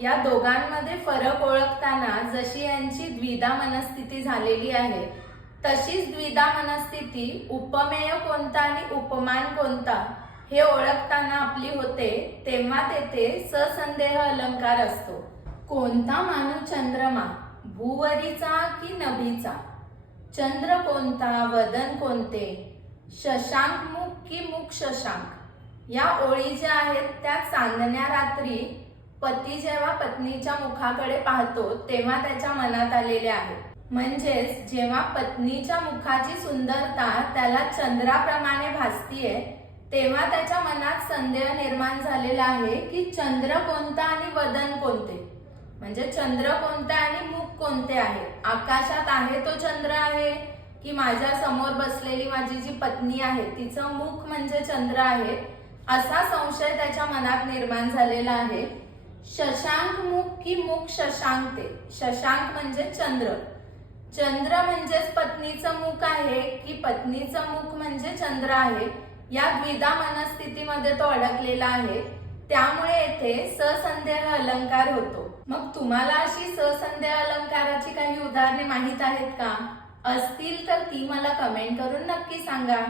या दोघांमध्ये फरक ओळखताना जशी यांची द्विधा मनस्थिती झालेली आहे तशीच द्विधा मनस्थिती उपमेय कोणता आणि उपमान कोणता हे ओळखताना आपली होते, तेव्हा तेथे ससंदेह अलंकार असतो. कोणता मानू चंद्रमा, भूवरीचा की नभीचा? चंद्र कोणता, वदन कोणते? शशांक मुख की मुख शशांक? या ओळी ज्या आहेत त्या चांदण्या रात्री पती जेव्हा पत्नीच्या मुखाकडे पाहतो तेव्हा त्याच्या मनात आलेल्या आहेत. म्हणजेच जेव्हा पत्नीच्या मुखाची सुंदरता त्याला चंद्राप्रमाणे भासतीये तेव्हा त्याच्या मनात संदेह निर्माण झालेला आहे की चंद्र कोणता आणि वदन कोणते, म्हणजे चंद्र कोणते आणि मुख कोणते आहे. आकाशात आहे तो चंद्र आहे की माझ्या समोर बसलेली माझी जी पत्नी आहे तिचं मुख म्हणजे चंद्र आहे, असा संशय त्याच्या मनात निर्माण झालेला आहे. शशांक मुख की मुख शशांक ते? शशांक म्हणजे चंद्र, चंद्र म्हणजेच पत्नीचं मुख आहे की पत्नीचं मुख म्हणजे चंद्र आहे, या द्विधा मनस्थितीमध्ये तो अडकलेला आहे. त्यामुळे येथे ससंदेह अलंकार होतो. मग तुम्हाला अशी ससंदेह अलंकाराची काही उदाहरणे माहित आहेत का? असतील तर ती मला कमेंट करून नक्की सांगा.